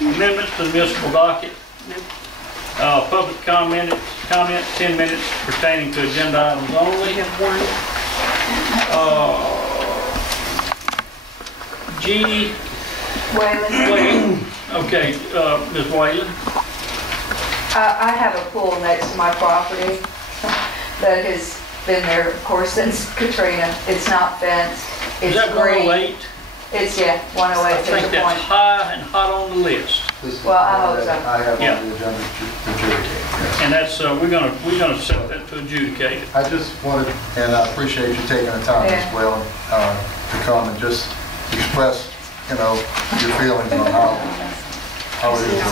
Amendments to the municipal docket. Public comment, 10 minutes pertaining to agenda items only. We have one. Jeannie Whalen. Whalen. Okay, Ms. Whalen. I have a pool next to my property that has been there, of course, since Katrina. It's not fenced. Is It's that green. 108? It's, yeah, I 108 think Central that's Point. high and hot on the list. Well, I hope so. I have Yeah. on the agenda to adjudicate. Yes. And that's, we're gonna set that to adjudicate it. I just wanted, and I appreciate you taking the time Yeah. as well to come and just express, your feelings on how it is.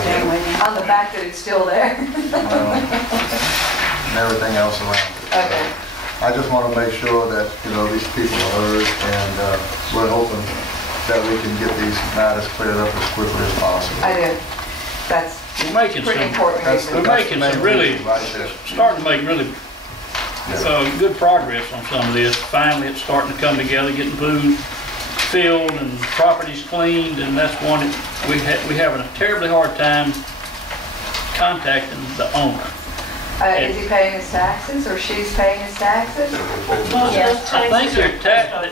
On the fact that it's still there. And everything else around it. Okay. I just want to make sure that, these people are heard, and we're hoping that we can get these matters cleared up as quickly as possible. I do. That's We're making pretty some, important. That's we're the making main some really, reason right there. starting to make really Yeah. good progress on some of this. Finally, it's starting to come together, getting pools filled and properties cleaned, and that's one that we having a terribly hard time contacting the owner. Is he paying his taxes or she's paying his taxes? Yes. I think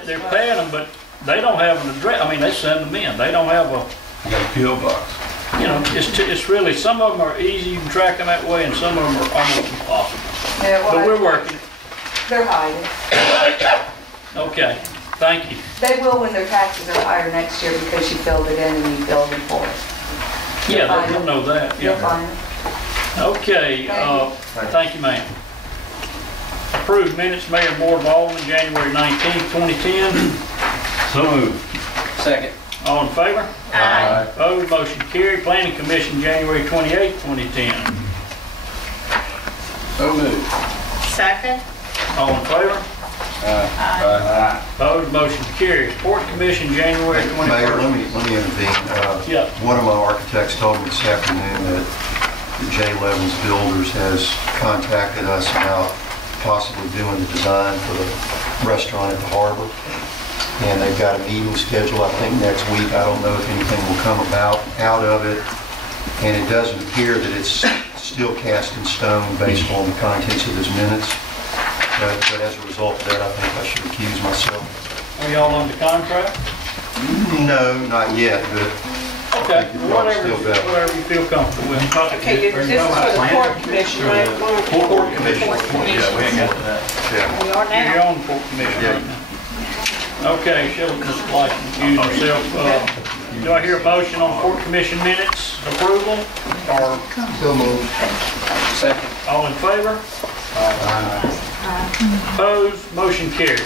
they're paying them, but they don't have an address. I mean, they send them in. They don't have a, You got a P.O. box. it's really, some of them are easy, you can track them that way, and some of them are almost impossible. Yeah, But we're well, working. they're hiding. Okay, thank you. They will when their taxes are higher next year because you filled it in and you billed them for it. Yeah, they'll know that, You'll yeah. find it. Okay, thank you, ma'am. Approved minutes, Mayor and Board of Alderman, January 19th, 2010. So moved. Second. All in favor? Aye. Opposed, motion carried. Planning Commission, January 28th, 2010. So moved. Second. All in favor? Aye. Opposed, motion carried. Port Commission, January Mayor, 21st. let me intervene. Yeah. One of my architects told me this afternoon that J. Levens Builders has contacted us about possibly doing the design for the restaurant at the harbor. And they've got a meeting scheduled, I think, next week. I don't know if anything will come out of it. And it doesn't appear that it's still cast in stone based on the contents of his minutes. But as a result of that, I think I should accuse myself. Are y'all under contract? No, not yet, but Okay, think it's probably whatever, still better. whatever you feel comfortable with. Okay, this is for the Port Commission, right? Port Commission. Port Commission. yeah, we ain't got that. Yeah. We are You're now. on Port Commission right now. Okay, Shelley, Mr. Blythe, confused yourself. Do I hear a motion on Port Commission minutes approval? Or Still moved. Second. all in favor? Opposed, motion carried.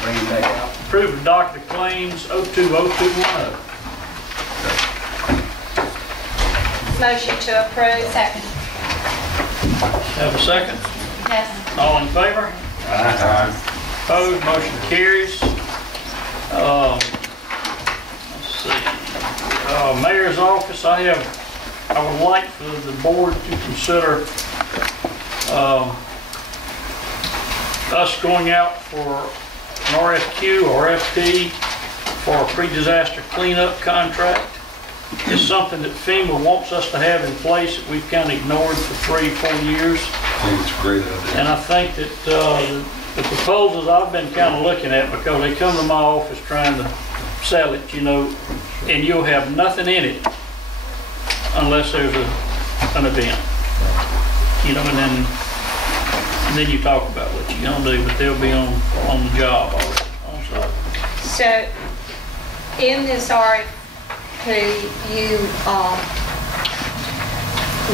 Bring it back out. Approved the docket of claims 020210. Motion to approve. Second. Have a second? Yes. All in favor? Opposed, motion carries. Let's see. Mayor's office, I would like for the board to consider us going out for an RFQ or RFP for a pre-disaster cleanup contract. It's something that FEMA wants us to have in place that we've kind of ignored for 3-4 years. I think it's a great idea. And I think that the proposals I've been kind of looking at, because they come to my office trying to sell it, and you'll have nothing in it unless there's an event. And then you talk about what you're gonna do, but they'll be on the job already. So, in this RFP,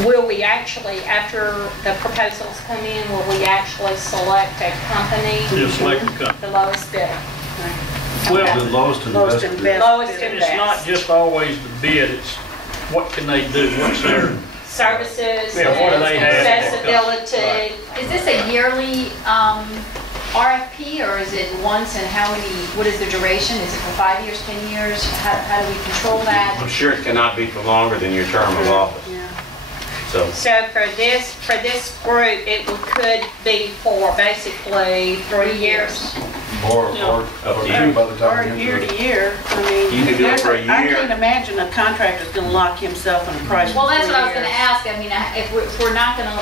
will we actually, after the proposals come in, will we actually select a company? Just select a company. The lowest bidder? Well, The lowest and best bid. Lowest and it's not best. just always the bid, it's what can they do, what's their, Services, Yeah, what do they have? accessibility. Is this a yearly RFP, or is it once, and what is the duration? Is it for 5 years, 10 years? How do we control that? I'm sure it cannot be for longer than your term of office. So, So for this group, it could be for basically 3 years. Or Up to two you. by the Or time you year get to to it. year, I mean. You could do it for a I year. can't imagine a contractor's gonna lock himself in a price for Well, that's 3 what I was gonna years. ask. I mean, if we're not gonna,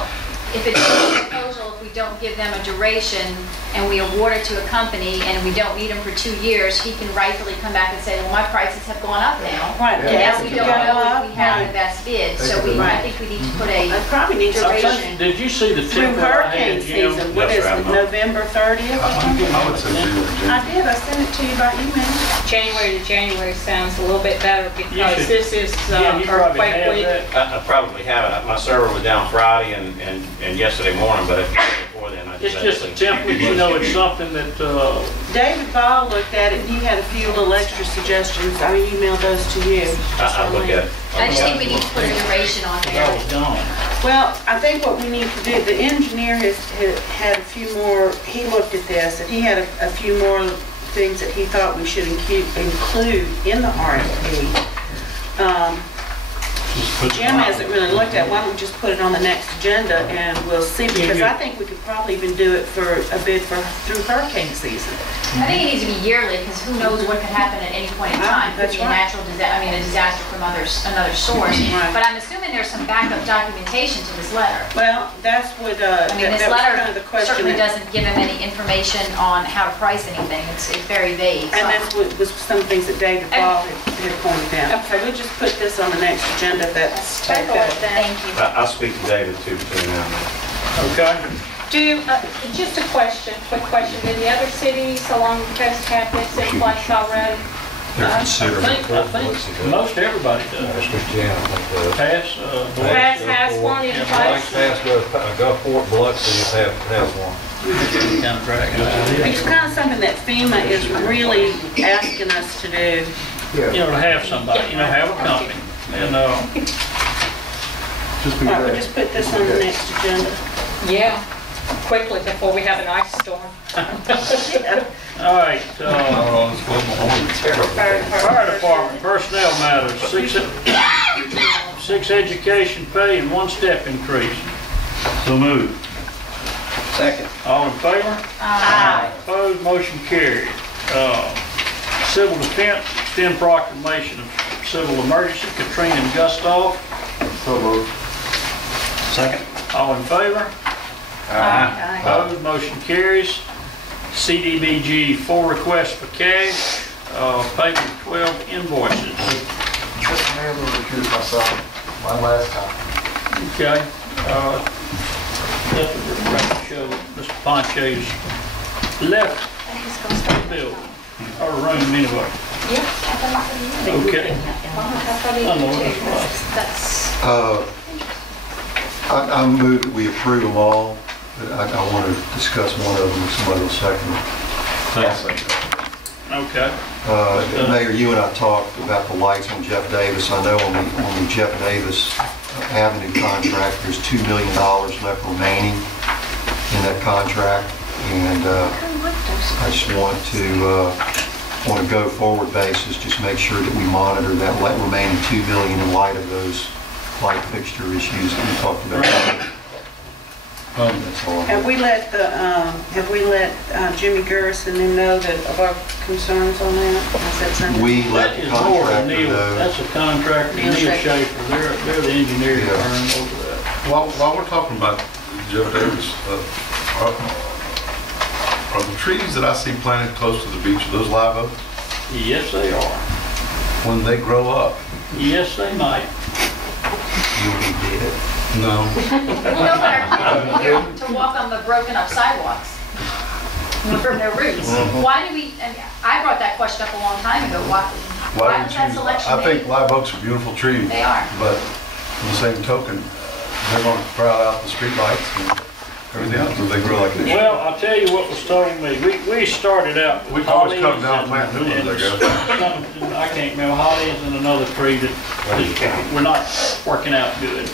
if it's a proposal, if we don't give them a duration and we award it to a company and we don't need them for 2 years, he can rightfully come back and say, well, my prices have gone up now. Right, And now gas we could don't go know up, if we have the right. best bid, They so could I be- think we need to put a I probably need some, duration. Did you see the through tip that I hurricane had, Jim? season, what Yes, is sir, it, I'm not- November 30th? I would say June. I did, I sent it to you by email. January to January sounds a little bit better because should- this is Yeah, you probably earthquake have week. that. I probably haven't. My server was down Friday and yesterday morning, but before then, I It's just. just a template, you know, it's something that, David Ball looked at it, and he had a few little extra suggestions, I emailed those to you. I look at. I just think we need to put a duration on I there. was gone. Well, I think what we need to do, the engineer has had a few more, he looked at this, and he had a few more things that he thought we should include in the RFP. Jim hasn't really looked at it. Why don't we just put it on the next agenda and we'll see, because I think we could probably even do it for a bid through hurricane season. I think it needs to be yearly, because who knows what could happen at any point in time. Could That's be a right. natural a disaster from another source. Right. But I'm assuming there's some backup documentation to this letter. Well, that's what, I mean, that this was kind of letter the question. certainly that- doesn't give him any information on how to price anything. It's very vague. And that's what was some things that David Ball had pointed out. So we'll just put this on the next agenda if that's Take a look okay. then. Thank you. I'll speak to David too between now and then. Okay? Just a question, quick question. Do the other cities along the coast have this in place already? They're I considering. think most everybody does. Pass, Pass has one in place. Gulfport, Biloxi has one. It's kind of something that FEMA is really asking us to do. You know, to have somebody, you know, have a company. And, Just be All right, we'll ready. just put this on the next agenda. Yeah, quickly before we have an ice storm. all right, Fire Fire Department, personnel matters, six education pay and 1 step increase. So move. Second. All in favor? Aye. Opposed, motion carried. Civil defense, extend proclamation of civil emergency, Katrina and Gustav. So moved. Second. All in favor? Aye. Opposed, motion carries. CDBG, 4 requests for cash, payment of 12 invoices. Mr. Mayor, I'm going to recuse myself. My last time. Okay, that's what we're trying to show, Mr. Ponche's left the building, or room anyway. Okay. I know, that's right. That's, I move that we approve them all, but I want to discuss one of them, if somebody will second it. Okay, Mayor, you and I talked about the lights on Jeff Davis. I know on the Jeff Davis Avenue contract, there's $2 million left remaining in that contract. And I just want to, on a go-forward basis, just make sure that we monitor that remaining $2 million in light of those light fixture issues that we talked about. That's all. Have we let Jimmy Garrison know that of our concerns on that? Is that something? We let that the is more than contractor Neil, know. that's a contractor, Neil Neil Schaefer. Schaefer, they're the engineering Yeah. firm over that. While we're talking about Jeff Davis, are the trees that I see planted close to the beach, are those live oaks? Yes, they are. When they grow up? Yes, they might. You'll be dead. No. well, no, but our kids to walk on the broken up sidewalks from their roots. Why do we, and I brought that question up a long time ago, why Why was would that you? selection I think made? live oaks are beautiful trees. They are. But on the same token, they're going to crowd out the streetlights and everything else if they grow like they should. Well, I'll tell you what was told me. We started out with We can always cut them hollies down, plant new ones, I and guess. something, I can't remember, hollies and another tree that we're not working out good.